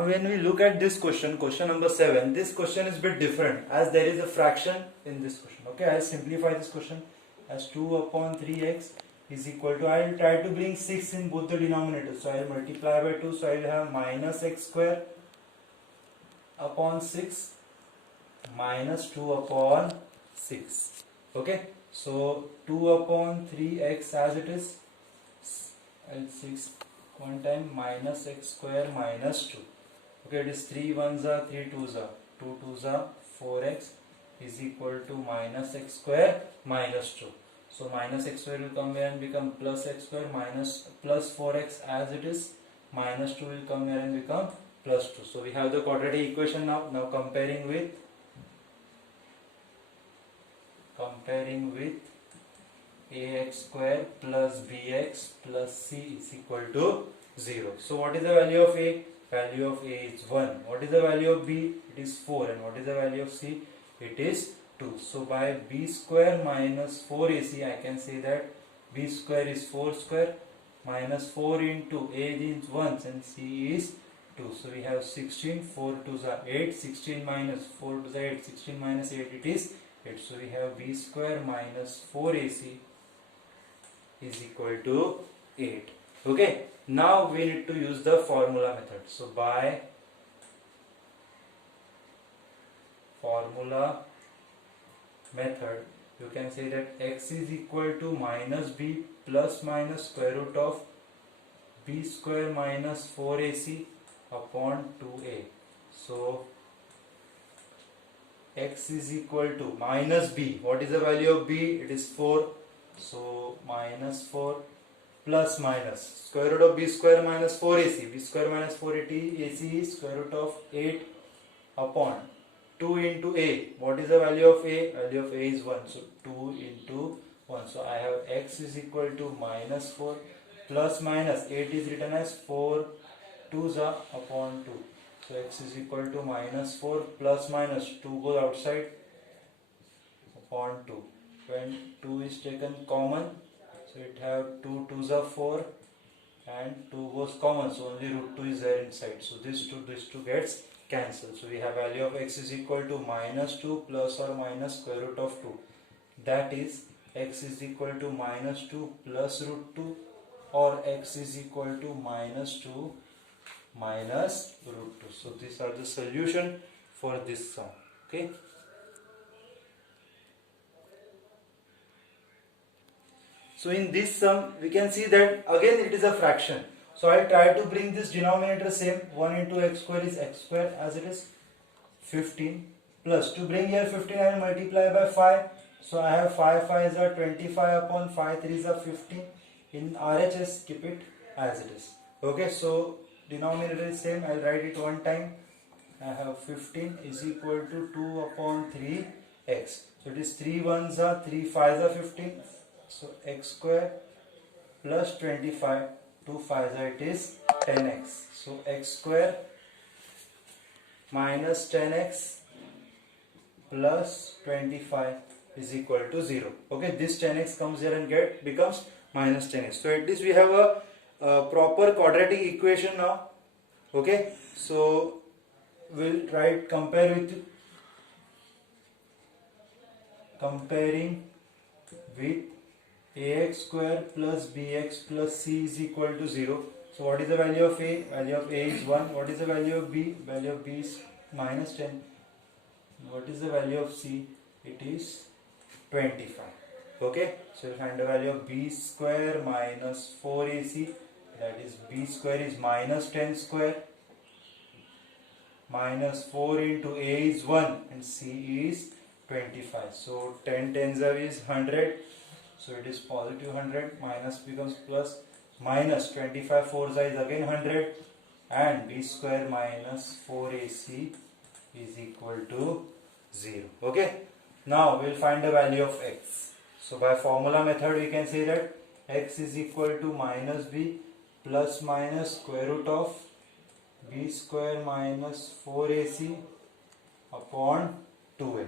When we look at this question, question number 7, this question is a bit different as there is a fraction in this question. Okay, I'll simplify this question as 2 upon 3x is equal to, I'll try to bring 6 in both the denominators. So I'll multiply by 2, so I'll have minus x square upon 6 minus 2 upon 6. Okay, so 2 upon 3x as it is, I'll 6 one time minus x square minus 2. Okay, it is 3 ones are 3 twos are 2 twos are 4x is equal to minus x square minus 2. So minus x square will come here and become plus x square minus plus 4x as it is, minus 2 will come here and become plus 2. So we have the quadratic equation now. Now comparing with ax square plus bx plus c is equal to 0. So what is the value of a? Value of a is 1. What is the value of b? It is 4. And what is the value of c? It is 2. So by b square minus 4ac, I can say that b square is 4 square minus 4 into a is 1 and c is 2. So we have 16, 4 2s are 8, 16 minus 4 2s are 8, 16 minus 8 it is 8. So we have b square minus 4ac is equal to 8. Okay, now we need to use the formula method. So by formula method, you can say that x is equal to minus b plus minus square root of b square minus 4ac upon 2a. So x is equal to minus b. What is the value of b? It is 4. So minus 4 plus minus square root of b square minus 4ac. b square minus 4ac is square root of 8 upon 2 into a. What is the value of a? Value of a is 1. So 2 into 1. So I have x is equal to minus 4 plus minus 8 is written as 4 2s are upon 2. So x is equal to minus 4 plus minus 2 goes outside upon 2. When 2 is taken common, so it have 2 2s are 4 and 2 goes common, so only root 2 is there inside. So this 2 gets cancelled. So we have value of x is equal to minus 2 plus or minus square root of 2. That is x is equal to minus 2 plus root 2 or x is equal to minus 2 minus root 2. So these are the solution for this sum. Okay. So in this sum, we can see that again it is a fraction. So I try to bring this denominator same. 1 into x square is x square as it is 15 plus to bring here 15 I will multiply by 5. So I have 5 5s are 25 upon 5 3s are 15. In RHS keep it as it is. Okay, so denominator is same. I will write it one time. I have 15 is equal to 2 upon 3x. So it is 3 1s are 3 5s are 15. So x square plus 25, 2 5s are it is 10x. So x square minus 10x plus 25 is equal to 0. Okay, this 10x comes here and becomes minus 10x. So at least we have a proper quadratic equation now. Okay, so we'll comparing with ax square plus bx plus c is equal to 0. So what is the value of a? Value of a is 1. What is the value of b? Value of b is minus 10. What is the value of c? It is 25. Okay, so you find the value of b square minus 4ac, that is b square is minus 10 square minus 4 into a is 1 and c is 25. So 10 tens are is 100. So it is positive 100, minus becomes plus, minus 25 4s is again 100 and b square minus 4ac is equal to 0. Okay, now we will find the value of x. So by formula method we can say that x is equal to minus b plus minus square root of b square minus 4ac upon 2a.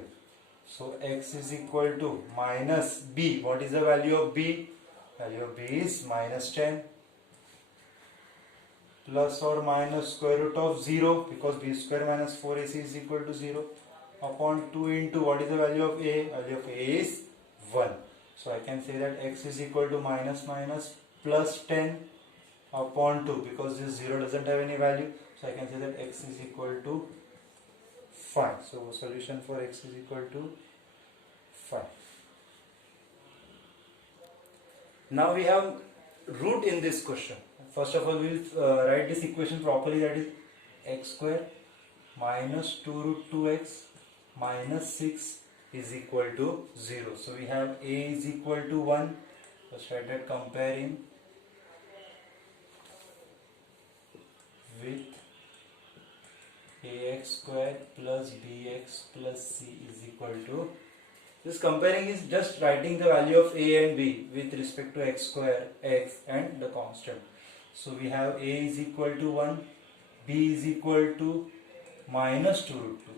So x is equal to minus b. What is the value of b? Value of b is minus 10 plus or minus square root of 0, because b square minus 4ac is equal to 0, upon 2 into what is the value of a? Value of a is 1. So I can say that x is equal to minus minus plus 10 upon 2, because this 0 doesn't have any value. So I can say that x is equal to 5. So solution for x is equal to 5. Now we have root in this question. First of all, we will write this equation properly, that is x square minus 2 root 2x minus 6 is equal to 0. So we have a is equal to 1. So started comparing with ax square plus bx plus c is equal to, this comparing is just writing the value of a and b with respect to x square, x and the constant. So we have a is equal to 1, b is equal to minus 2 root 2.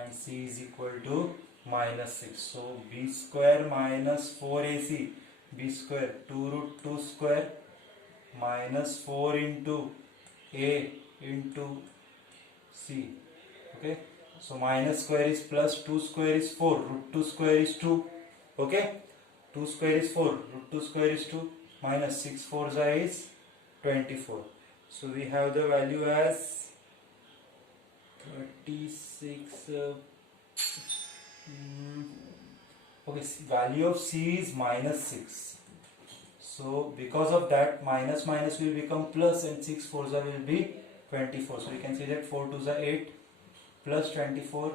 And c is equal to minus 6. So b square minus 4ac, b square 2 root 2 square minus 4 into a into c. Okay, so minus square is plus, 2 square is 4, root 2 square is 2. Okay, 2 square is 4, root 2 square is 2, minus 6 4 is 24. So we have the value as 36. Okay, value of c is minus 6. So because of that, minus minus will become plus, and 6 4s will be 24. So we can say that 4 2s are 8 plus 24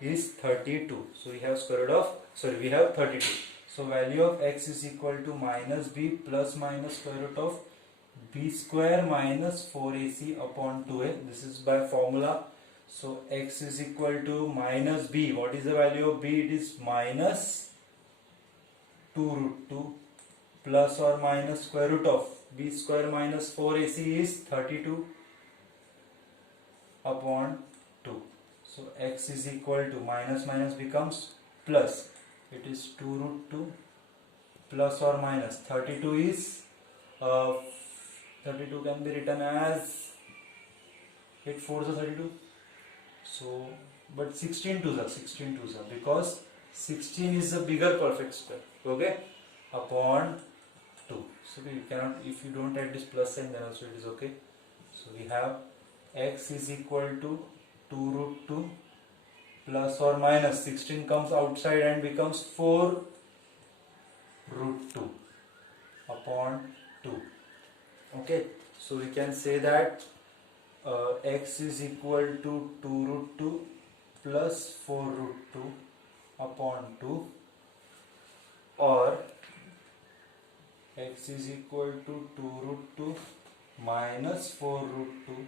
is 32. So we have square root of, we have 32. So value of x is equal to minus b plus minus square root of b square minus 4ac upon 2a. This is by formula. So x is equal to minus b. What is the value of b? It is minus 2 root 2 plus or minus square root of b square minus 4ac is 32 upon 2. So x is equal to, minus minus becomes plus, it is 2 root 2 plus or minus 32 is 32 can be written as 8 4s are 32. So but 16 2s are, because 16 is a bigger perfect square. Okay, upon 2. So you cannot, if you don't add this plus sign, then also it is okay. So we have x is equal to 2 root 2 plus or minus 16 comes outside and becomes 4 root 2 upon 2. Okay, so we can say that x is equal to 2 root 2 plus 4 root 2 upon 2, or x is equal to 2 root 2 minus 4 root 2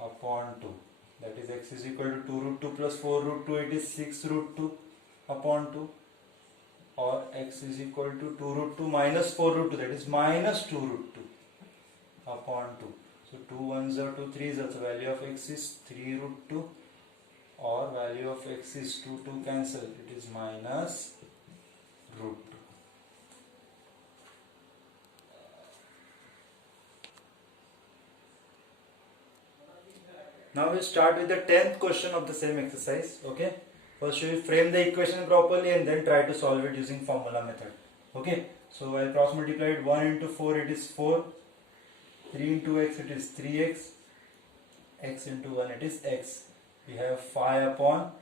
upon 2. That is, x is equal to 2 root 2 plus 4 root 2, it is 6 root 2 upon 2, or x is equal to 2 root 2 minus 4 root 2, that is minus 2 root 2 upon 2. So 2 1s are 2 3s, that's the value of x is 3 root 2, or value of x is 2 2 cancel, it is minus root 2. Now we start with the 10th question of the same exercise. Okay, first we will frame the equation properly and then try to solve it using formula method. Okay, so while cross multiplied 1 into 4 it is 4, 3 into x it is 3x, x into 1 it is x. We have 5 upon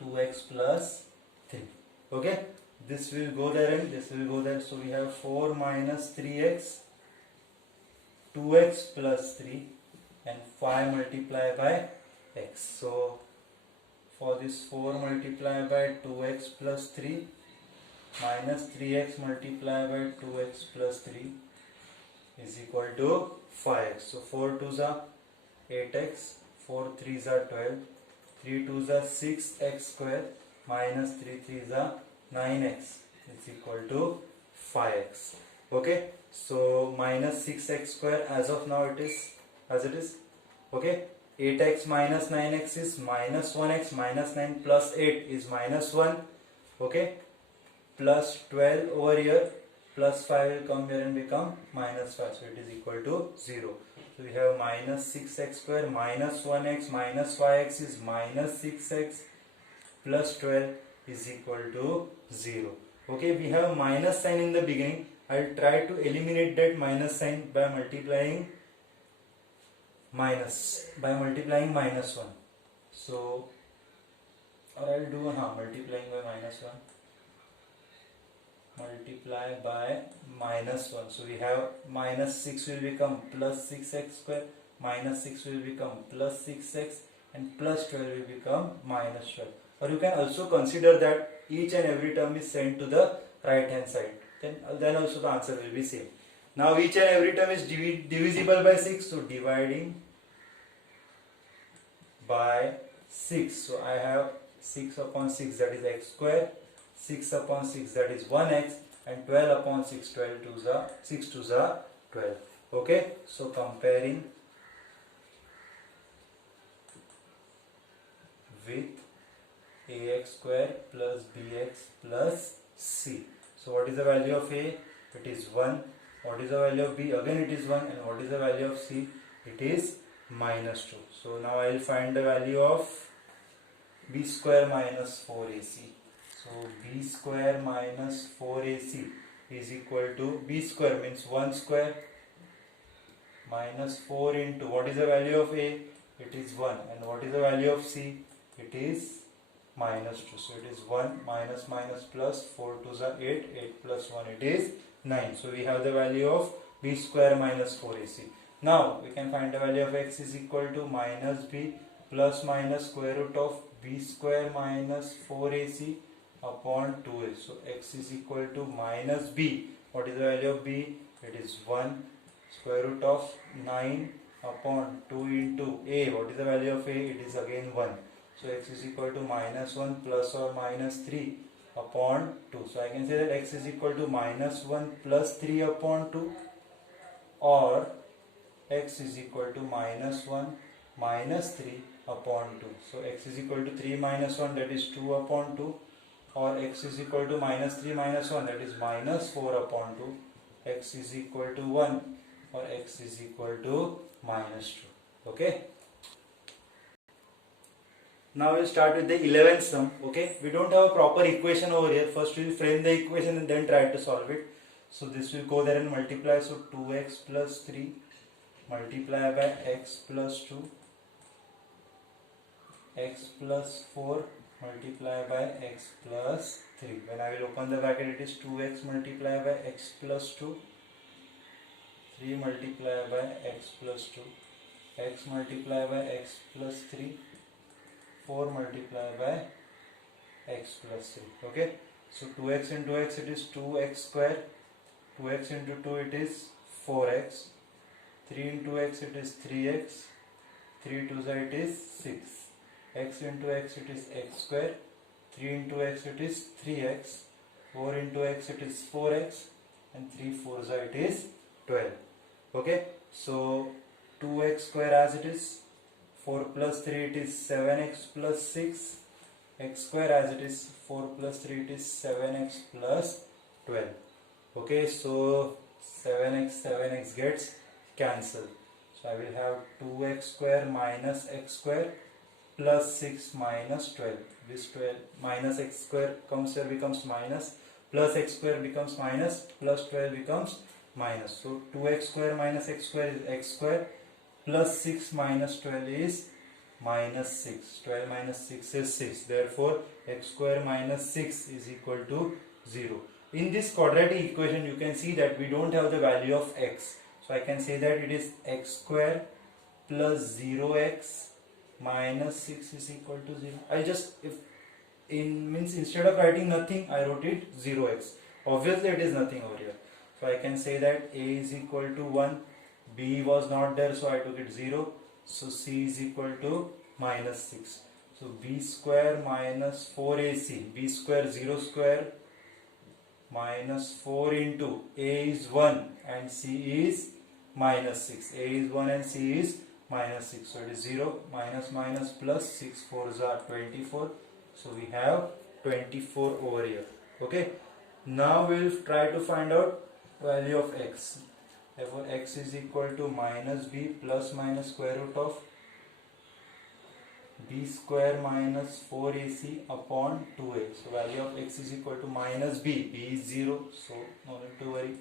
2x plus 3. Okay, this will go there and this will go there. So we have 4 minus 3x, 2x plus 3, and 5 multiplied by x. So for this 4 multiplied by 2x plus 3 minus 3x multiplied by 2x plus 3 is equal to 5x. So 4 2s are 8x, 4 3s are 12, 3 2s are 6x square minus 3 3s are 9x is equal to 5x. Okay, so minus 6x square, as of now it is as it is. Okay, 8x minus 9x is minus 1x, minus 9 plus 8 is minus 1. Okay, plus 12 over here, plus 5 will come here and become minus 5, so it is equal to 0. So we have minus 6x square minus 1x minus 5x is minus 6x plus 12 is equal to 0. Okay, we have minus sign in the beginning. I will try to eliminate that minus sign by multiplying minus -1. So, or I will do multiplying by -1. Multiply by -1. So we have minus 6 will become plus 6x square, minus 6 will become plus 6x, and plus 12 will become minus 12. Or you can also consider that each and every term is sent to the right hand side. Then also the answer will be same. Now each and every term is divisible by 6. So dividing by 6. So I have 6 upon 6, that is x square. 6 upon 6, that is 1x, and 12 upon 6, 12 to the 6 to the 12. Okay, so comparing with ax square plus bx plus c. So what is the value of a? It is 1. What is the value of b? Again it is 1. And what is the value of c? It is minus 2. So now I will find the value of b square minus 4ac. So b square minus 4ac is equal to, b square means 1 square minus 4 into, what is the value of a? It is 1. And what is the value of c? It is minus 2. So it is 1 minus minus plus, 4 to the 8, 8 plus 1, it is 9. So we have the value of b square minus 4ac. Now we can find the value of x is equal to minus b plus minus square root of b square minus 4ac upon 2a. So x is equal to minus b. What is the value of b? It is 1 square root of 9 upon 2 into a. What is the value of a? It is again 1. So x is equal to minus 1 plus or minus 3 upon 2. So I can say that x is equal to minus 1 plus 3 upon 2, or x is equal to minus 1 minus 3 upon 2. So x is equal to 3 minus 1, that is 2 upon 2, or x is equal to minus 3 minus 1, that is minus 4 upon 2, x is equal to 1, or x is equal to minus 2. Okay. Now we'll start with the 11th sum. Okay, we don't have a proper equation over here. First we will frame the equation and then try to solve it. So this will go there and multiply. So 2x plus 3 multiply by x plus 2, x plus 4 multiply by x plus 3. When I will open the bracket, it is 2x multiply by x plus 2, 3 multiply by x plus 2, x multiply by x plus 3, 4 multiply by x plus 3. Okay, so 2x into x, it is 2x square, 2x into 2, it is 4x, 3 into x, it is 3x, 3 to the, it is 6, x into x, it is x square, 3 into x, it is 3x, 4 into x, it is 4x, and 3 4 the, it is 12. Okay, so 2x square as it is, 4 plus 3, it is 7x plus 6, x square as it is, 4 plus 3, it is 7x plus 12. Okay, so 7x gets cancelled. So I will have 2x square minus x square plus 6 minus 12. This 12 minus x square comes here, becomes minus, plus x square becomes minus, plus 12 becomes minus. So 2x square minus x square is x square, plus 6 minus 12 is minus 6. 12 minus 6 is 6. Therefore, x square minus 6 is equal to 0. In this quadratic equation, you can see that we don't have the value of x. So I can say that it is x square plus 0x minus 6 is equal to 0. I just, instead of writing nothing, I wrote it 0x. Obviously, it is nothing over here. So I can say that a is equal to 1. B was not there, so I took it 0. So C is equal to minus 6. So B square minus 4AC. B square 0 square minus 4 into A is 1 and C is minus 6. A is 1 and C is minus 6. So it is 0 minus minus plus 6 4s are 24. So we have 24 over here. Okay. Now we will try to find out value of x. Therefore x is equal to minus b plus minus square root of b square minus 4ac upon 2a. So value of x is equal to minus b. B is 0, so no need to worry.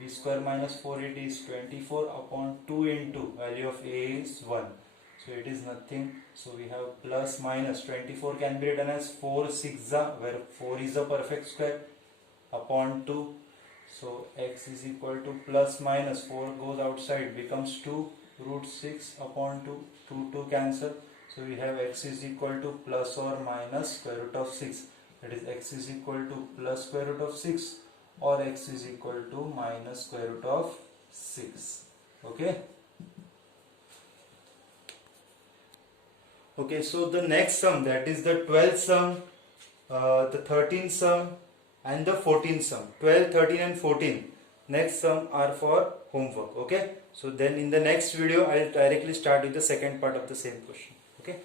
B square minus 4ac is 24 upon 2 into value of a is 1. So it is nothing. So we have plus minus 24 can be written as 4 6a, where 4 is a perfect square, upon 2. So x is equal to plus minus 4 goes outside, becomes 2 root 6 upon 2. 2 cancel. So we have x is equal to plus or minus square root of 6. That is x is equal to plus square root of 6 or x is equal to minus square root of 6. Okay. Okay, so the next sum, that is the 12th sum, the 13th sum and the 14th sum. 12, 13 and 14 next sum are for homework. Okay, so then in the next video I will directly start with the second part of the same question. Okay.